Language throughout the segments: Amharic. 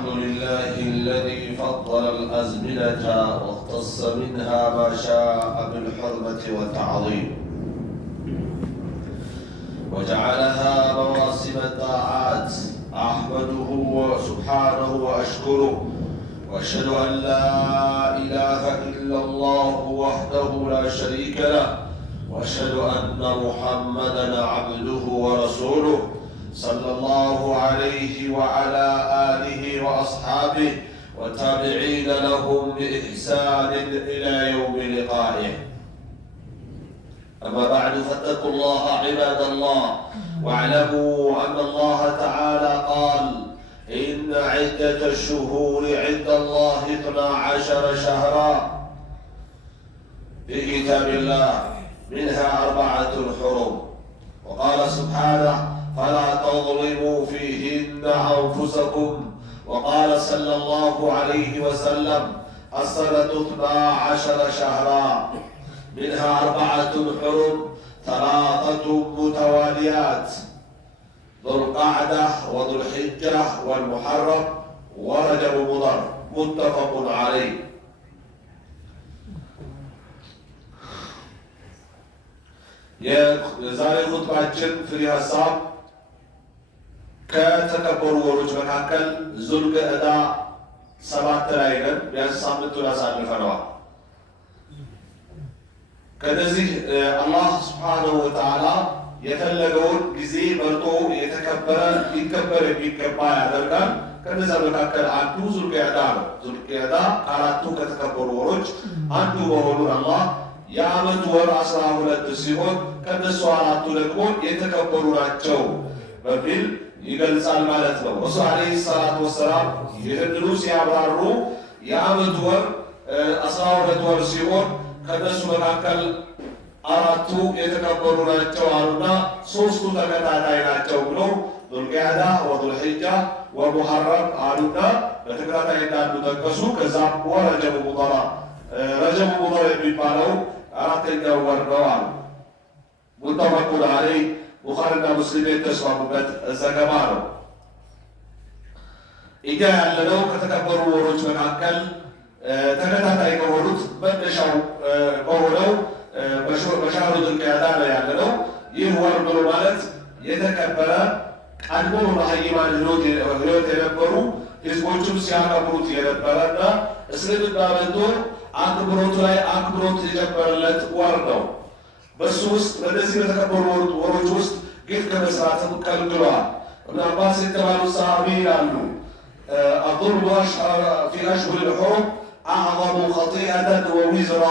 الحمد لله الذي فضل الأزمنة واختص منها ما شاء بالحرمة والتعظيم وجعلها مواسم الطاعات. أحمده سبحانه وأشكره وأشهد أن لا إله إلا الله وحده لا شريك له وأشهد أن محمدًا عبده ورسوله صلى الله عليه وعلى آله وأصحابه والتابعين لهم بإحسان إلى يوم لقائه. أما بعد فاتقوا الله عباد الله واعلموا أن الله تعالى قال: إن عدة الشهور عند الله 12 شهرا في كتاب الله منها 4 حرم. وقال سبحانه: فلا تظلموا فيهن أنفسكم. وقال صلى الله عليه وسلم: السنة 12 شهرا منها 4 حرم 3 متواليات: ذو القعدة وذو الحجة والمحرم ورجب مضر متفق عليه. የዛሬ ኹጥባችን ፍሬ ሀሳብ ከተከበሩ ወሮች መካከል ዙልቅዕዳ 7 ላይ ነን። ቢያንስ ሳምንቱን አሳልፈነዋል። ከነዚህ አላህ ሱብሓነሁ ወተዓላ የፈለገውን ጊዜ መርጦ የተከበረ ሊከበር የሚገባ ያደርጋል። ከነዛ መካከል አንዱ ዙልቅዕዳ ነው። ዙልቅዕዳ ከአራቱ ከተከበሩ ወሮች አንዱ መሆኑን አላህ የዓመቱ ወር 12 ሲሆን ከነሱ 4ቱ ደግሞ የተከበሩ ናቸው በሚል ይገልጻል ማለት ነው። ረሱል ዓለይሂ ሰላቱ ወሰላም ይህንኑ ሲያብራሩ የዓመቱ ወር 12 ወር ሲሆን ከነሱ መካከል 4ቱ የተከበሩ ናቸው አሉና 3ቱ ተከታታይ ናቸው ብሎ ዙልቅዕዳ ወዙልሒጃ ወሙሐረም አሉና በተከታታይ እንዳሉ ጠቀሱ። ከዛም ወረጀብ ሙጠራ ረጀብ ሙጠር የሚባለው 4ኛው ወር ነው አሉ። ሙተፈቁን ዐለይህ ቡኻሪና ሙስሊም የተስማሙበት ዘገባ ነው። እኛ ያለነው ከተከበሩ ወሮች መካከል ተከታታይ ከሆኑት መነሻው በሆነው በሻህሩ ዙልቅዕዳ ነው ያለነው። ይህ ወር ብሎ ማለት የተከበረ ቀድሞ በሀይማን ህይወት የነበሩ ህዝቦቹም ሲያከብሩት የነበረና እስልምና መጥቶ አክብሮቱ ላይ አክብሮት የጨመረለት ወር ነው። በሱ ውስጥ በእነዚህ በተከበሩ ወሮች ውስጥ ግፍ ከመስራትም ከልክለዋል። እብን አባስ የተባሉ ሰሃቢ ይላሉ: አظልሙ ፊ አሽሁር ልሑሩም አዕظሙ ኸጢአተን ወዊዝራ።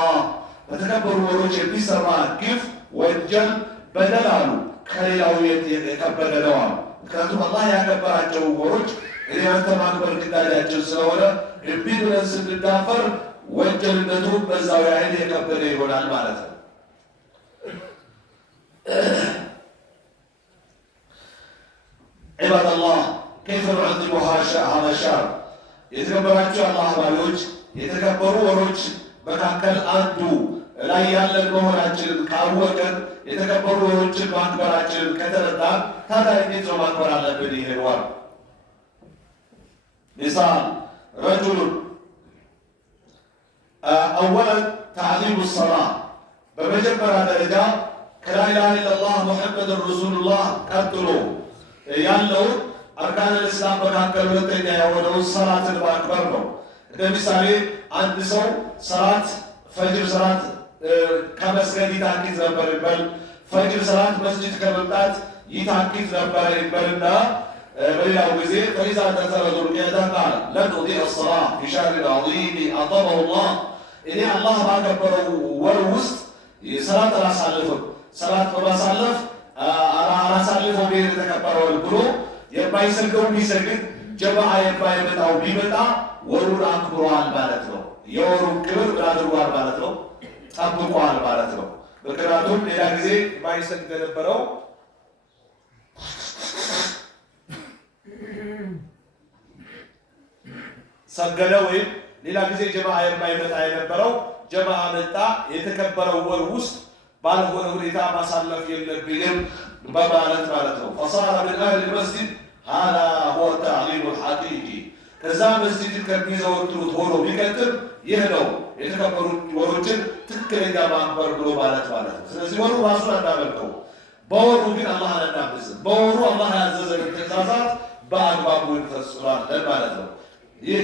በተከበሩ ወሮች የሚሰራ ግፍ፣ ወንጀል፣ በደል አሉ ከሌላው የከበደ ነው አሉ። ምክንያቱም አላህ ያከበራቸው ወሮች እኔ አንተ ማክበር ግዳጃችን ስለሆነ እምቢ ብለን ስንዳፈር ወንጀልነቱ በዛው ያህል የከበደ ይሆናል ማለት ነው። ዒባደላህ ከይፈ ኑዕዚሙ ሃዛ ሸህር። የተከበራችሁ አላህ ባሪዎች የተከበሩ ወሮች መካከል አንዱ ላይ ያለን መሆናችንን ካወቀን የተከበሩ ወሮችን ማክበራችንን ከተረዳን ታዲያ እንዴት ነው ማክበር አለብን ይህን ወር? ሚሳል ረጁሉን አወለን ተዕዚሙ ሰላህ። በመጀመሪያ ደረጃ ከላኢላሃ ኢለላህ ሙሐመድን ረሱሉላህ ቀጥሎ ያለውን አርካነል እስላም መካከል ሁለተኛ የሆነውን ሰላትን ማክበር ነው። እንደ ምሳሌ አንድ ሰው ሰላት ፈጅር ሰላት ከመስገድ ይታክት ነበር ይበል፣ ፈጅር ሰላት መስጂድ ከመምጣት ይታክት ነበር ይበልና በሌላው ጊዜ ፈኢዛ ደኸለ ዙልቅዕዳ ቃለ ለን ኡዲዕ ሰላህ ፊ ሸህሪን ዐዚም ዐዘመሁ ላህ። እኔ አላህ ባከበረው ወር ውስጥ ሰላት አላሳልፍም፣ ሰላት በማሳለፍ አላሳልፈው ብሄር የተከበረውን ብሎ የማይሰግደው ቢሰግድ ጀማዓ የማይመጣው ቢመጣ ወሩን አክብሯል ማለት ነው። የወሩን ክብር ምን አድርጓል ማለት ነው? ጠብቋል ማለት ነው። ምክንያቱም ሌላ ጊዜ የማይሰግድ የነበረው ሰገደ፣ ወይም ሌላ ጊዜ ጀማዓ የማይመጣ የነበረው ጀማዓ መጣ። የተከበረው ወር ውስጥ ባልሆነ ሁኔታ ማሳለፍ የለብንም በማለት ማለት ነው። ፈሳረ ምን አህል መስጂድ ሃዛ ሁወ ተዕሊሙ ልሐቂቂ ከዛ መስጂድ ከሚዘወትሩት ሆኖ ቢቀጥል ይህ ነው የተከበሩ ወሮችን ትክክለኛ ማክበር ብሎ ማለት ነው። ስለዚህ ወሩ ራሱን አናመልከው፣ በወሩ ግን አላህን አናብዝም። በወሩ አላህ ያዘዘን ትእዛዛት በአግባቡ እንፈጽማለን ማለት ነው። ይህ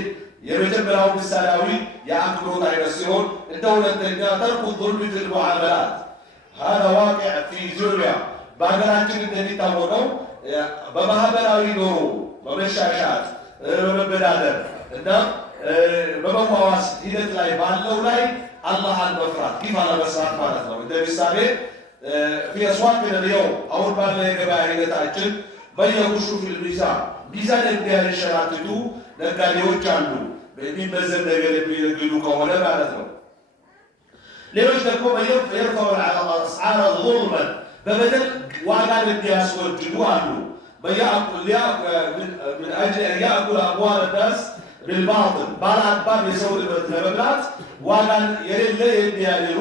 የመጀመሪያው ምሳሌያዊ የአክብሮት አይነት ሲሆን እንደ ሁለተኛ ተርኩ ዙልም ፊል ሙዓመላት هذا واقع في ዙሪያ በሀገራችን እንደሚታወቀው በማህበራዊ ኑሮ በመሻሻት በመበዳደር እና በመዋዋስ ሂደት ላይ ባለው ላይ አላህን መፍራት ኪፋ ለመስራት ማለት ነው። እንደ ምሳሌ في أسواقنا اليوم አሁን ባለ የገበያ ሂደታችን በየጉሹ ፊል ሚዛን የሚያሸራትቱ ነጋዴዎች አሉ። በሚመዘን ነገር የሚነግዱ ከሆነ ማለት ነው። ሌሎች ደግሞ የርፈው አስዓረ ዙልመን በበደል ዋጋን የሚያስወድዱ አሉ። من أجل أن يأكل أموال الناس بالباطل ባለአግባብ የሰው ንብረት ለመብላት ዋጋን የሌለ የሚያልሉ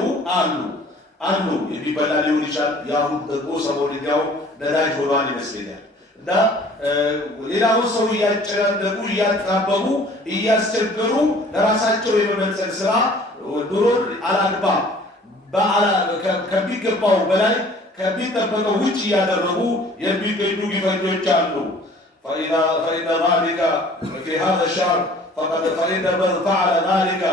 አሉ። የሚበላ ሊሆን ይችላል። ያሁን ደግሞ ሰሞንኛው ነዳጅ ሆኗል ይመስለኛል። እና ሌላውን ሰው እያጨናነቁ እያጣበቡ እያስቸገሩ ለራሳቸው የመመንጸግ ስራ ኑሮን አላግባብ ከሚገባው በላይ ከሚጠበቀው ውጭ እያደረጉ የሚገኙ ግፈኞች አሉ። فإن ذلك في هذا الشهر فإن من فعل ذلك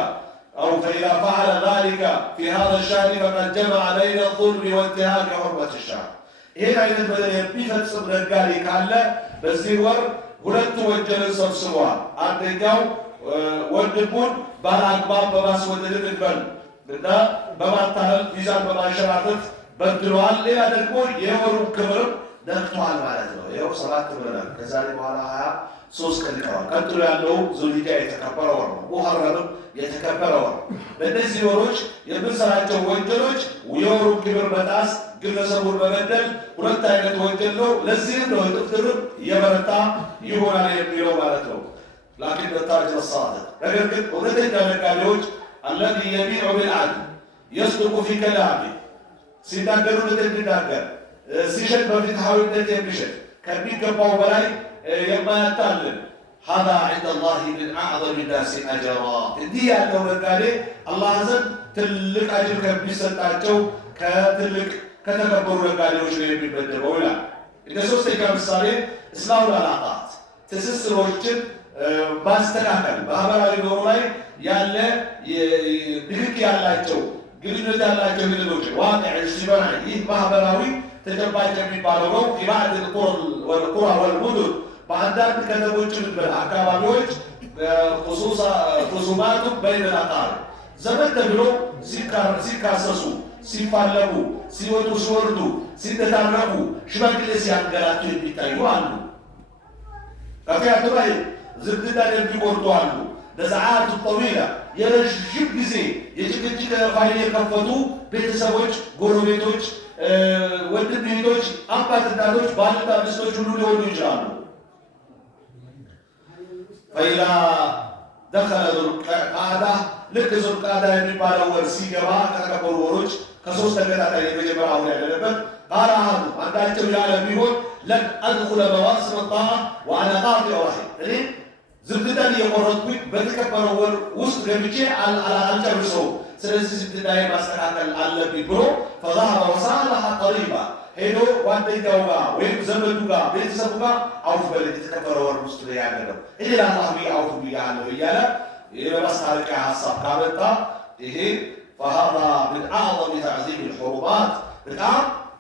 أو فإذا فعل ذلك في هذا الشهر فقد جمع بين الظلم وانتهاك حرمة الشهر. ይህን አይነት በደል የሚፈጽም ነጋዴ ካለ በዚህ ወር ሁለት ወንጀልን ሰብስቧል። አንደኛው ወንድሙን ባለአግባብ በማስወደድ እንበል እና በማታለል ሚዛን በማንሸራተት በድሏል። ሌላ ደግሞ የወሩን ክብር ነክቷል ማለት ነው። ይኸው 7 ብለናል። ከዛሬ በኋላ 23 ቀን ይቀራል። ቀጥሎ ያለው ዙልሂጃ የተከበረ ወር ነው። ሙሐረምም የተከበረ ወር። በእነዚህ ወሮች የምንሰራቸው ወንጀሎች የወሩን ክብር መጣስ፣ ግለሰቡን መበደል ሁለት አይነት ወንጀል ነው። ለዚህም ነው እጥፍ ድርብ የበረታ ይሆናል የሚለው ማለት ነው። ላኪን በታጅር ሳዲቅ ነገር ግን እውነተኛ ነጋዴዎች አለዚ የሚዑ ቢልዓድል የስዱቁ ፊ ከላሚ ሲናገሩ እንደሚናገር ሲሸጥ በፍትሃዊነት የሚሸጥ ከሚገባው በላይ የማያታልል هذا عند الله من أعظم الناس أجرا እንዲህ ያለው ነጋዴ አላህ ዘንድ ትልቅ አጅር ከሚሰጣቸው ከትልቅ ከተከበሩ ነጋዴዎች ነው የሚመደበው ይላል። እንደ ሶስተኛ ምሳሌ እስላም አላጣት ትስስሮችን ማስተካከል ማህበራዊ ኑሮ ላይ ያለ ንክኪ ያላቸው ግንኙነት ያላቸው ሂደቶች ዋቂዕ እጅትማዒ ይህ ማህበራዊ ተጨባጭ የሚባለው ነው። ኢባድ ወልቁራ ወልሙዱን በአንዳንድ ከተሞች አካባቢዎች ኹሱማቱ በይነ አልአቃሪብ ዘመን ተብሎ ሲካሰሱ ሲፋለሙ ሲወጡ ሲወርዱ ሲተታረቁ ሽማግሌ ሲያንገላቱ የሚታዩ አሉ። ቀጥያቱ ላይ ዝምድናን የሚቆርጡ አሉ። ለሰዓቱ ጠዊላ የረዥም ጊዜ የጭቅጭቅ ፋይል የከፈቱ ቤተሰቦች፣ ጎረቤቶች፣ ወንድም እህቶች፣ አባት እናቶች፣ ባልና ሚስቶች ሁሉ ሊሆኑ ይችላሉ። ፈኢዛ ደኸለ ዙልቃዕዳ ልክ ዙልቃዕዳ የሚባለው ወር ሲገባ ከተከበሩ ወሮች ከሶስት ተከታታይ የመጀመሪያ አሁን ያለበት ቃል አሐዱ አንዳቸው ያለ ቢሆን ለን አድኹለ መዋሲም ጣዓ ወአና ቃጢዑ ረሒም እኔ ዝምድናን እየቆረጥኩኝ በተከበረው ወር ውስጥ ገብቼ አልጨርሰውም፣ ስለዚህ ዝምድናዬን ማስተካከል አለብኝ ብሎ ፈዛሀበ ወሳለሐ ቀሪባ ሄዶ ጓደኛው ጋር ወይም ዘመዱ ጋር ቤተሰቡ ጋር አውፍ በል የተከበረ ወር ውስጥ ላይ ያለ ነው እኔ ለአላህ ብዬ አውፍ ብያለሁ እያለ የማስታረቂያ ሀሳብ ካመጣ ይሄ فهذا من أعظم تعظيم الحرمات በጣም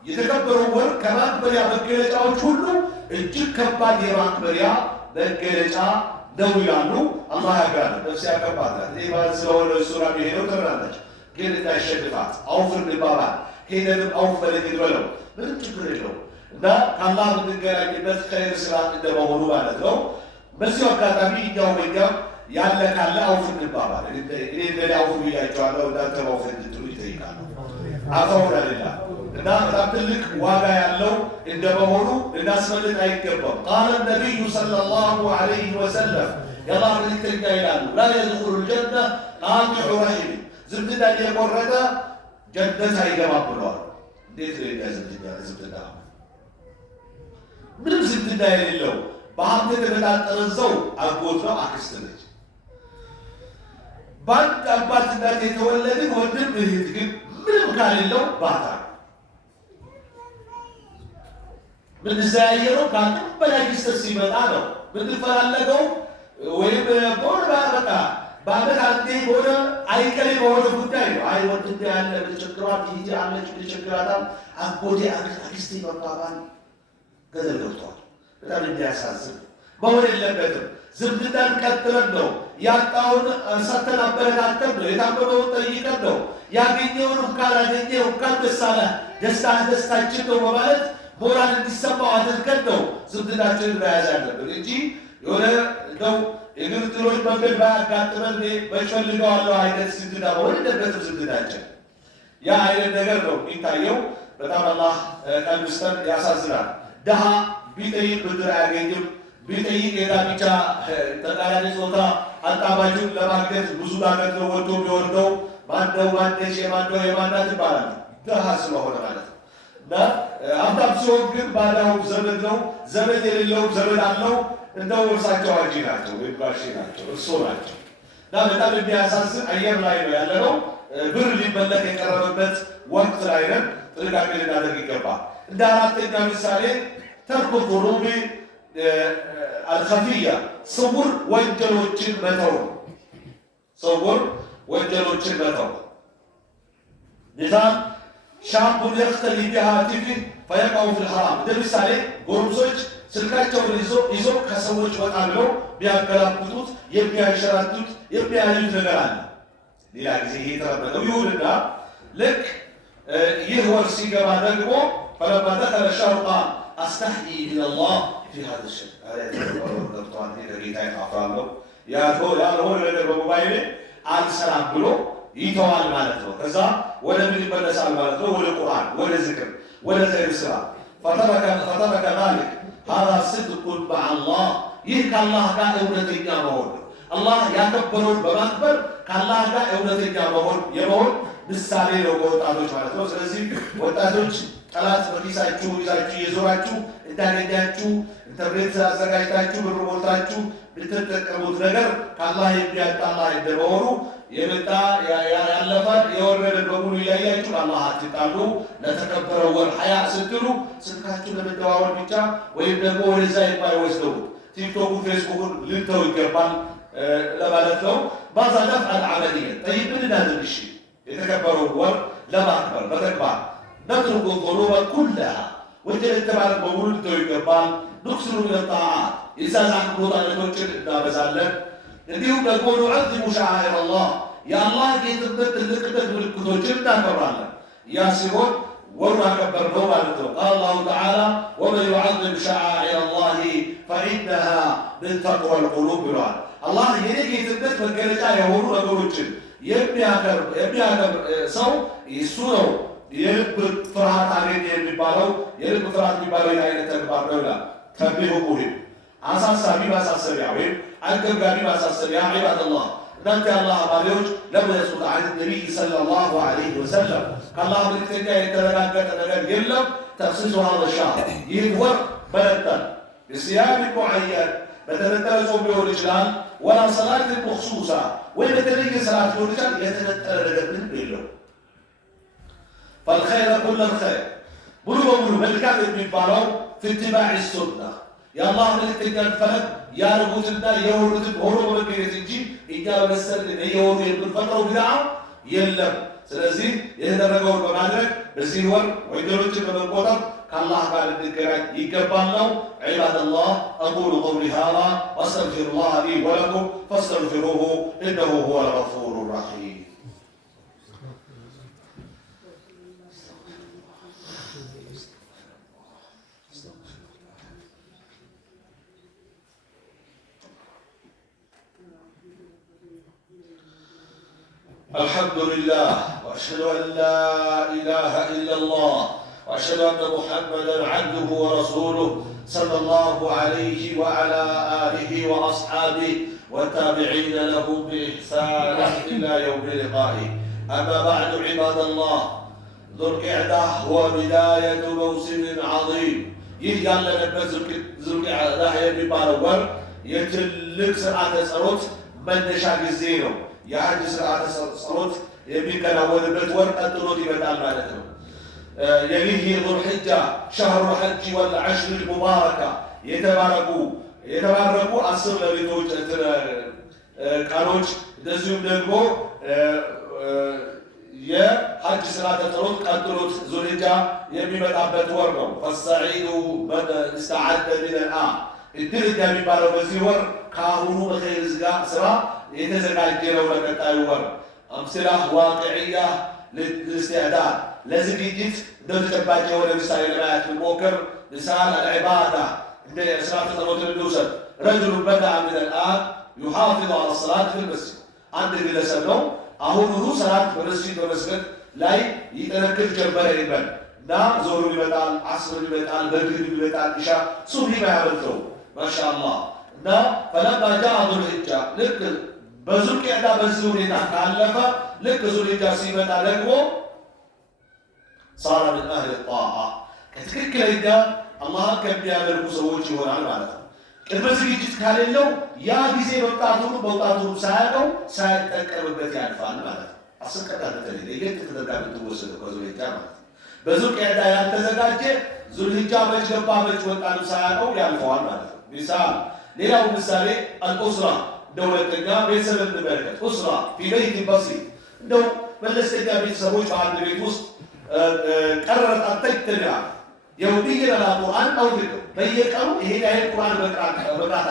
የተከበረው ወር ከማክበሪያ መገለጫዎች ሁሉ እጅግ ከባድ የማክበሪያ መገለጫ ነው ይላሉ። አላህ ያጋል ነፍስ ያቀባታል። ይህ ማለት ስለሆነ ሱራ ቢሄደው ትራለች ግን እንዳይሸድፋት አውፍ እንባባል ሄደንም አውፍ በለት ይበለው ምንም ችግር የለው እና ከአላህ የምንገናኝበት ኸይር ስራ እንደመሆኑ ማለት ነው። በዚሁ አጋጣሚ እኛው በእኛም ያለ ካለ አውፍ እንባባል። እኔ እንደኔ አውፍ ብያቸዋለሁ እናንተ አውፍ እንድትሉ ይጠይቃሉ። አፈውና ሌላ እና በጣም ትልቅ ዋጋ ያለው እንደመሆኑ ልናስፈልግ አይገባም። ቃለ ነቢዩ ሰለላሁ ዐለይሂ ወሰለም የአላህ መልእክተኛ ይላሉ ላ የድኹሉ ልጀነ ቃጢዑ ረሒም ዝምድናን የቆረጠ ጀነት አይገባም ብለዋል። እንዴት ነው ዝምድና ምንም ዝምድና የሌለው በሀብት የተመጣጠረን ሰው አጎት ነው፣ አክስት ነች። በአንድ አባትነት የተወለድን ወንድም እህት ግን ምንም ካሌለው ባታ ምንዘያየረው ከአቅም በላይ ክስተት ሲመጣ ነው ምንፈላለገው ወይም በሆነ በቃ በአመት አንዴ በሆነ አይቀሬ በሆነ ጉዳይ ነው። አይ ወንድም ያለ ብትቸግሯት ይሄ አለች ብትቸግራታል አጎቴ አክስቴ መባባል ገደል ገብቷል። በጣም የሚያሳዝን መሆን የለበትም። ዝምድናን ቀጥለን ነው ያጣውን ሰተን አበረታተን ነው የታመመውን ጠይቀን ነው ያገኘውን እንኳን አገኘው እንኳን ደስ አለ ደስታችን ነው በማለት ሞራል እንዲሰማው አድርገን ነው ዝምድናችንን መያዝ ያለብን እንጂ የሆነ እንደው የግል ጥሎች መንገድ ባያጋጥመን በፈልገዋለሁ አይነት ዝምድና መሆን የለበትም። ዝምድናችን ያ አይነት ነገር ነው የሚታየው። በጣም አላህ ቀንስተን ያሳዝናል። ድሃ ቢጠይቅ ብድር አያገኝም። ቢጠይቅ የጋብቻ ተቃራኒ ጾታ አጣባጁን ለማግኘት ብዙ ዳገት ነው ወጥቶ የሚወርደው። ማነው ማነች የማነው የማናት ይባላል ድሃ ስለሆነ ማለት ነው። እና ሀብታም ሲሆን ግን ባዳው ዘመድ ነው፣ ዘመድ የሌለውም ዘመድ አለው። እንደው እርሳቸው አጂ ናቸው ወይም ጋሼ ናቸው እርሶ ናቸው። እና በጣም የሚያሳዝን አየር ላይ ነው ያለነው። ብር ሊመለክ የቀረበበት ወቅት ላይ ነን። ጥንቃቄ ልናደርግ ይገባል። እንደ አራተኛ ምሳሌ ተርኩ ዙኑቢ አልኸፊያ ስውር ወንጀሎችን መተው። ስውር ወንጀሎችን መተው ሚዛን ሻቡን የክተሊ ቢሃቲፊ ፈየቃው ፊል ሐራም። እንደ ምሳሌ ጎረምሶች ስልካቸውን ይዞ ከሰዎች ወጣ ብለው ቢያገላብጡት የሚያንሸራቱት የሚያዩት ነገር አለ። ሌላ ጊዜ ይሄ የተለመደው ይሁንና ልክ ይህ ወር ሲገባ ደግሞ ፈለማ ደኸለ ሸህሩ ቃል አስተሕይ ሚነላህ ፊ ሃዛ ሸይእ ገብተዋል ጌታ ይፋፍራለሁ ያልሆነ ነገር በሞባይል አልሰራም ብሎ ይተዋል ማለት ነው። ከዛ ወደ ምን ይመለሳል ማለት ነው? ወደ ቁርአን፣ ወደ ዝክር፣ ወደ ኸይር ስራ። ፈተረከ ዛሊክ ሃዛ ስድቁን መዐላህ። ይህ ከአላህ ጋር እውነተኛ መሆን ነው። አላህ ያከበረውን በማክበር ከአላህ ጋር እውነተኛ የመሆን ምሳሌ ነው በወጣቶች ማለት ነው። ስለዚህ ወጣቶች ጠላት በኪሳችሁ ይዛችሁ እየዞራችሁ እንዳገኛችሁ ኢንተርኔት አዘጋጅታችሁ ብር ሞልታችሁ ብትጠቀሙት ነገር ከአላህ የሚያጣላ እንደመሆኑ የመጣ ያለፈ የወረደ በሙሉ እያያችሁ ከአላህ አትጣሉ። ለተከበረው ወር ሀያ ስትሉ ስልካችሁ ለመደዋወል ብቻ ወይም ደግሞ ወደዛ የማይወስደው ቲክቶኩ ፌስቡኩን ልንተው ይገባል ለማለት ነው። ባዛ ነፍዐል ዐመልያ ጠይብ ምን እናድርግ? እሺ የተከበረውን ወር ለማክበር በተግባር ነትሩኩ ዙኑበ ኩለሃ ወንጀል የተባለ በሙሉ ልንተው ይገባል። ንክስሩ ሚነ ጣዓት የትእዛዝ አክብሮቶችን እናበዛለን። እንዲሁም ደግሞ ኑዐዚሙ ሸዓኢረ አላህ የአላህ ጌትነት ትልቅነት ምልክቶችን እናከብራለን። ያ ሲሆን ወሩ አከበር ነው ማለት ነው። ቃለ አላሁ ተዓላ ወመን ዩዐዚም ሸዓኢረ አላህ ፈኢነሃ ምን ተቅወል ቁሉብ ብለዋል። አላህ የኔ ጌትነት መገለጫ የሆኑ ነገሮችን የሚያከብር ሰው እሱ ነው የልብ ፍርሃት አገኘ የሚባለው። የልብ ፍርሃት የሚባለው አይነት ተግባር ነው ይላል። ተንቢሁ ሙሂም አሳሳቢ ማሳሰቢያ ወይም አንገብጋቢ ማሳሰቢያ ዒባደላህ እናንተ የአላህ ባሪያዎች ለም የስቁጥ ዐን ነቢይ ሰለላሁ ዐለይሂ ወሰለም ከአላህ መልእክተኛ የተረጋገጠ ነገር የለም። ተፍሲሱ ሃዛ ሸህር ይህን ወር መነጠል ብሲያም ሙዐየን በተነጠለ ጾም ሊሆን ይችላል። ወላ ሰላት መኽሱሳ ወይ በተለየ ሰላት ሊሆን ይችላል። የተነጠለ ነገር ምንም የለው። ፈልኸይረ ኩለል ኸይር ሙሉ በሙሉ መልካም የሚባለው ፊ ኢትባዕ ሱና የአላህ መልእክተኛን ፈለግ ያደረጉትና የወሩትን ሆኖ በመገኘት እንጂ እኛ በመሰል የወሩ የምንፈጥረው ቢድዓ የለም። ስለዚህ የተደረገውን በማድረግ በዚህ ወር ወንጀሎችን በመቆጠብ ከአላህ ጋር እንገናኝ ይገባል ነው። ዒባደላህ አቁሉ ቀውሊ ሃዛ ወአስተግፊሩላህ ሊ ወለኩም ፈስተግፊሩሁ ኢነሁ ሁወል ገፉሩ ረሒም። الحمد لله وأشهد أن لا إله إلا الله وأشهد أن محمدا عبده ورسوله صلى الله عليه وعلى آله وأصحابه والتابعين لهم بإحسان إلى يوم لقائه. أما بعد عباد الله ذو القعدة هو بداية موسم عظيم ይህ ያለንበት ዙልቂዕዳ የሚባለው ወር የትልቅ ስርዓተ ጸሎት መነሻ ጊዜ ነው። የሐጅ ስርዓተ ጸሎት የሚከናወንበት ወር ቀጥሎት ይመጣል ማለት ነው። የሊህ ዙልሒጃ ሸህሩ ሐጅ ወልዐሽር ሙባረካ የተባረኩ 10 ሌሊቶች ቀኖች እንደዚሁም ደግሞ የሐጅ ስርዓተ ጸሎት ቀጥሎት ዙልሒጃ የሚመጣበት ወር ነው። ፈሰዒዱ መን እስተዓደ ሚን አልአን እድል የሚባለው በዚህ ወር ከአሁኑ በኸይር ስራ የተዘጋጀ ነው ለቀጣዩ ወር። አምስላ ዋቂዕያ ልእስትዕዳድ ለዝግጅት እንደተጨባጭ የሆነ ምሳሌ ለማየት ብንሞክር ምሳል አልዕባዳ እንደ ስርዓተ ጸሎትን እንውሰድ። ረጅሉ በደአ ሚን አልአን ዩሓፊዙ ዐላ ሰላት ፊል መስጂድ አንድ ግለሰብ ነው አሁኑኑ ሰላት በመስጂድ በመስገድ ላይ ይጠነክር ጀመረ ይበል እና ዞሩ ይመጣል፣ ዓስር ይመጣል፣ መግሪብ ይመጣል፣ ኢሻ ሱብሒ ባያመልጠው ማሻአላህ እና ፈለማ ጃአ ዙልሒጃ ልክ በዙልቂዕዳ በዚህ ሁኔታ ካለፈ ልክ ዙልሒጃ ሲመጣ ደግሞ ሳረ ምን አህሊ ጣዓ ከትክክለኛ አላህን ከሚያመልኩ ሰዎች ይሆናል ማለት ነው። ቅድመ ዝግጅት ካሌለው ያ ጊዜ መውጣቱን ሳያውቀው ሳይጠቀምበት ያልፋል ማለት ነው። 10 ቀን በተለይ ለየት ተደርጋ የምትወሰደው ከዙልሒጃ ማለት ነው። በዙልቂዕዳ ያልተዘጋጀ ዙልሒጃ መች ገባ መች ወጣ ሳያውቀው ያልፈዋል ማለት ነው። ሚሳል ሌላው ምሳሌ አልኡስራ እንደው ሁለተኛ ቤተሰብ እንመለከት። ኡስራ ፊ በይት በሲጥ እንደው መለስተኛ ቤተሰቦች በአንድ ቤት ውስጥ ቀረረት አተጅተኛ የውድይን አላ ቁርአን አውድቅ በየቀኑ ይሄን ያህል ቁርአን መቅራት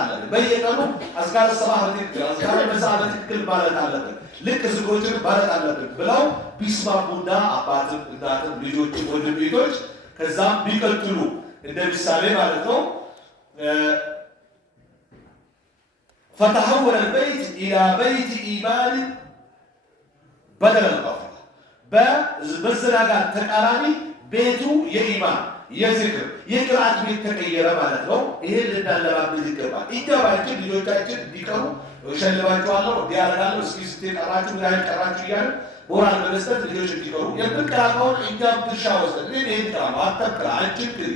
አለብን። በየቀኑ አዝካረ ሰባህ በትክክል አዝካረ መሳእ በትክክል ማለት አለብን። ልክ ዝክሮችን ማለት አለብን ብለው ቢስማሙና አባትም እናትም ልጆችም ወንድም ቤቶች ከዛም ቢቀጥሉ እንደ ምሳሌ ማለት ነው። فتحول البيت إلى بيت إيمان بدل الغفلة በመዘናጋት ተቃራኒ ቤቱ የኢማን የዝክር የቅርአት ቤት ተቀየረ ማለት ነው። ይሄን ልናለማመድ ይገባል። ኢጃባችን ልጆቻችን እንዲቀሩ እሸልማቸዋለሁ እንዲያረጋለሁ እስኪ ስትቀራችሁ ምን ያህል ቀራችሁ እያለ ሞራል በመስጠት ልጆች እንዲቀሩ የምንቀራ ከሆነ እኛም ድርሻ ወስደን ይሄን ቅራ አተቅራ አንችግር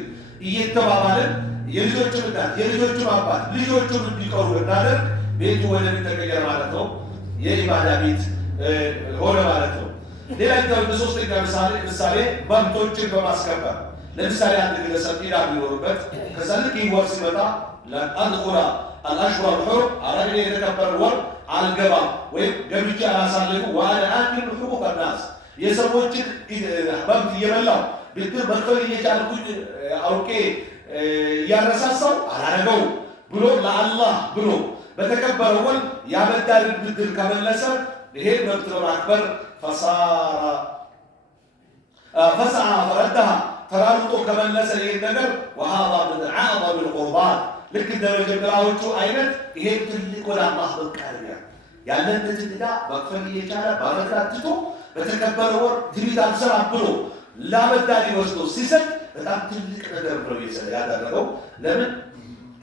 እየተባባልን የልጆቹን እናት የልጆቹን አባት ልጆቹን እንዲቀሩ እናደርግ ቤቱ ወደ ቤት ተቀየረ ማለት ነው። የኢባዳ ቤት ሆነ ማለት ነው። ሌላኛው በሶስተኛ ምሳሌ መብቶችን በማስከበር ለምሳሌ አንድ ግለሰብ ኢዳ ቢኖርበት ከዛ ልክ ይወር ሲመጣ ለአድኹላ አልአሽሁር አልሑሩም አረግኔ የተከበረ ወር አልገባም ወይም ገብቼ አላሳልፉ ዋለ አኪል ሕቁቅ ናስ የሰዎችን መብት እየበላው ብድር መክፈል እየቻልኩኝ አውቄ እያረሳሳው አላረገው ብሎ ለአላህ ብሎ በተከበረ ወር ያበዳልን ብድር ከመለሰ ይሄን መብት በማክበር ፈሰዓ ፈረዳሃ ተራርጦ ከመለሰ ይሄን ነገር ወሃዛ ምን አዕظም القربات ልክ እንደ መጀመሪያዎቹ አይነት ይሄን ትልቅ ወደ አላህ መቃረቢያ ያለበት ዕዳ መክፈል እየቻለ ባለታት ትቶ በተከበረ ወር ትቢት አልሰራም ብሎ ላበዳሪ ወስዶ ሲሰጥ በጣም ትልቅ ነገር ነው ያደረገው። ለምን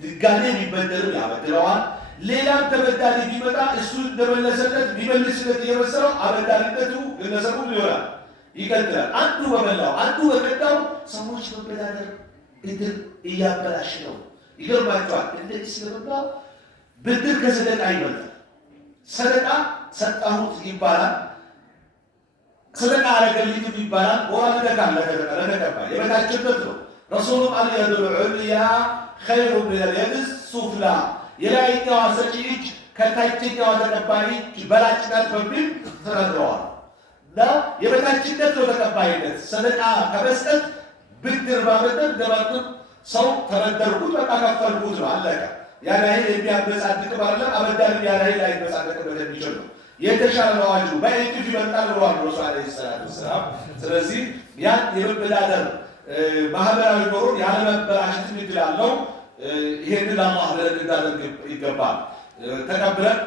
ድጋሜ ቢበደርም ያበድረዋል። ሌላም ተበዳሪ ቢመጣ እሱ እንደመለሰለት ቢመልስለት እየመሰለው አበዳሪነቱ ግለሰቡ ይሆናል ይቀጥላል። አንዱ በበላው አንዱ በቀዳው ሰዎች መበዳደር እድል እያበላሽ ነው። ይገርማቸዋል። እንደዚህ ስለመጣ ብድር ከሰደቃ ይበልጣል። ሰደቃ ሰጣሁት ይባላል፣ ሰደቃ አረገልኝ ይባላል። ወራለካ ለተቀባይ የበታችነት ነው። ረሱሉም አልየዱል ዑልያ ኸይሩ ሚነል የዲስ ሱፍላ የላይኛዋ ሰጪ እጅ ከታችኛዋ ተቀባይ እጅ በላጭ ናት በሚል ተናግረዋል። እና የበታችነት ነው ተቀባይነት። ሰደቃ ከመስጠት ብድር ማበደር እንደማንም ሰው ተበደርኩት በቃ ከፈልኩት ነው አለቀ። ያን ያህል የሚያበጻድቅ አይደለም። አበዳሪ ያን ያህል አይበጻድቅበት የሚችል ነው። የተሻለ አዋጁ በእጅ ይመጣል ብለዋል ረሱል አለይሂ ሰላቱ ወሰላም። ስለዚህ ያን የመበዳደር ማህበራዊ ኑሮ ያለ መበላሸት እድል አለው። ይሄንን ለአላህ ብለን እንዳደርግ ይገባል። ተቀብለን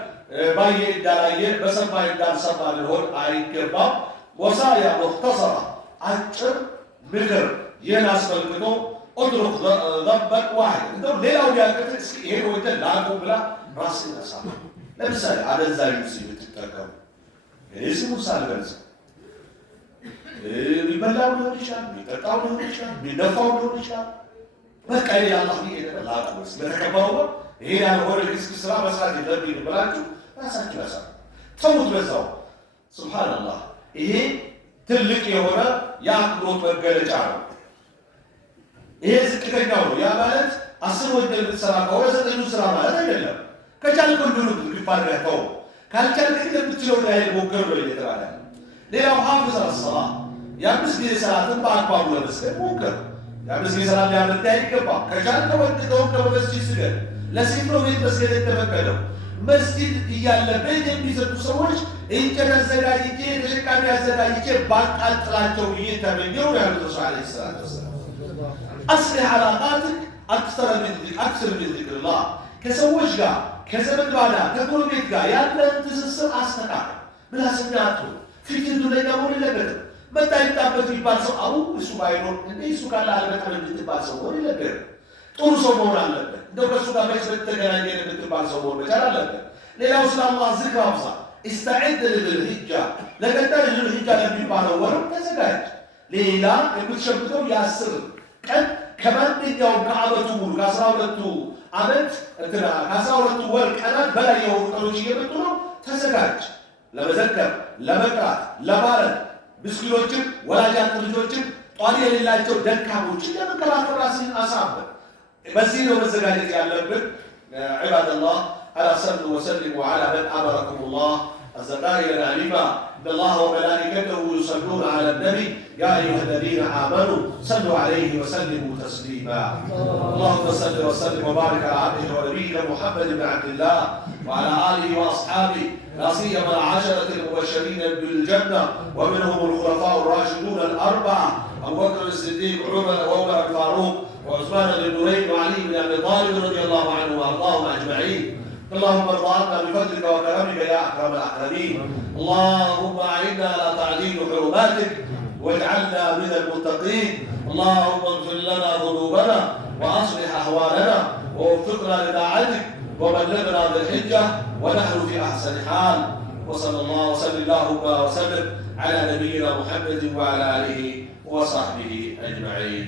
ባየ እንዳላየ በሰማ እንዳልሰማ ልንሆን አይገባም። ወሳያ ሙኽተሰራ አጭር ምክር ይህን አስመልክቶ ኡድሩክ ዘንበን ዋሂድ እንደው ሌላው ቢያቅት እስኪ ይሄን ወንጀል ላቁም ብላ ራስን ነሳ። ለምሳሌ አደንዛዥ ዕፅ ብትጠቀሙ ስሙ ሳልገልጽ የሚበላው ሊሆን ይችላል፣ የሚጠጣው ሊሆን ይችላል፣ የሚነፋው ሊሆን ይችላል። በቃ ይሄ አላህ ይሄዳል በተከበረው ይሄ ያለው ሪስክ ስራ መስራት የለብኝም ብላችሁ ራሳችሁ ያሳ ተውት በዛው ሱብሃንአላህ። ይሄ ትልቅ የሆነ የአክብሮት መገለጫ ነው። ይሄ ዝቅተኛው ነው። ያ ማለት 10 ወንጀል ብትሰራ ከሆነ 9 ስራ ማለት አይደለም። ከቻልክ ሁሉንም ግፋር ያተው ካልቻልክ ግን የምትችለው ላይ ሞክር ነው እየተባለ ሌላው ሐافظ الصلاه የአምስት ጊዜ ሰላትን በአግባቡ ለመስገድ ሞክር። የአምስት ጊዜ ሰላት ሊያመጣ ይገባል። ከቻልክ ወጥተው ከመስጂድ ስገድ። ለሴት ነው ቤት መስገድ የተፈቀደው። መስጂድ እያለ ቤት የሚሰጡ ሰዎች እንጨት አዘጋጅቼ ተሸካሚ አዘጋጅቼ ባቃጥላቸው እየተመኘው ያሉት ረሱል አለይሂ ሰላቱ ወሰላም አስሊህ علاقاتك اكثر من ذكر الله ከሰዎች ጋር ከዘመድ ባዳ ከጎረቤት ጋር ያለን ትስስር አስተካክል። ምላስኛቱ ፊትን ዱለኛ መሆን የለበትም። መጣ ይጣበት የሚባል ሰው አው እሱ ባይኖር እንዴ እሱ ካለ አለበታም የምትባል ሰው መሆን የለበትም። ጥሩ ሰው መሆን አለበት። እንደው ከእሱ ጋር መስበት ተገናኘ የምትባል ሰው መሆን መቻል አለበት። ሌላው ስለ አላህ ዝክር አብዛ። استعد للحجة ለቀጣይ ለልሂጃ ለሚባለው ወር ተዘጋጅ። ሌላ የምትሸብተው የ10 ቀን ከማንኛውም ከዓመቱ ሙሉ ከ12ቱ ዓመት ከ12ቱ ወር ቀናት በላይ የሆኑ ቀኖች እየመጡ ነው። ተዘጋጅ ለመዘከር፣ ለመቅራት፣ ለማረድ ምስኪኖችን፣ ወላጅ አጥ ልጆችን፣ ጧሪ የሌላቸው ደካሞችን ለመከላከል ራስን አሳምር። በዚህ ነው መዘጋጀት ያለብን። عباد الله ألا صلوا وسلموا على من أمركم الله الزكاة العليمة إن الله وملائكته يصلون على النبي يا أيها الذين آمنوا صلوا عليه وسلموا تسليما. اللهم صل وسلم وبارك على عبدك ونبيك محمد بن عبد الله وعلى آله وأصحابه لا سيما العشرة المبشرين بالجنة ومنهم الخلفاء الراشدون الأربعة أبو بكر الصديق وعمر الفاروق وعثمان بن نورين وعلي بن أبي طالب رضي الله عنه وأرضاهم أجمعين. اللهم ارض عنا بفضلك وكرمك يا أكرم الأكرمين. اللهم أعنا على تعظيم حرماتك واجعلنا من المتقين. اللهم اغفر لنا ذنوبنا وأصلح أحوالنا ووفقنا لطاعتك وبلغنا بالحجة ونحن في أحسن حال. وصلى الله وسلم على نبينا محمد وعلى آله وصحبه أجمعين.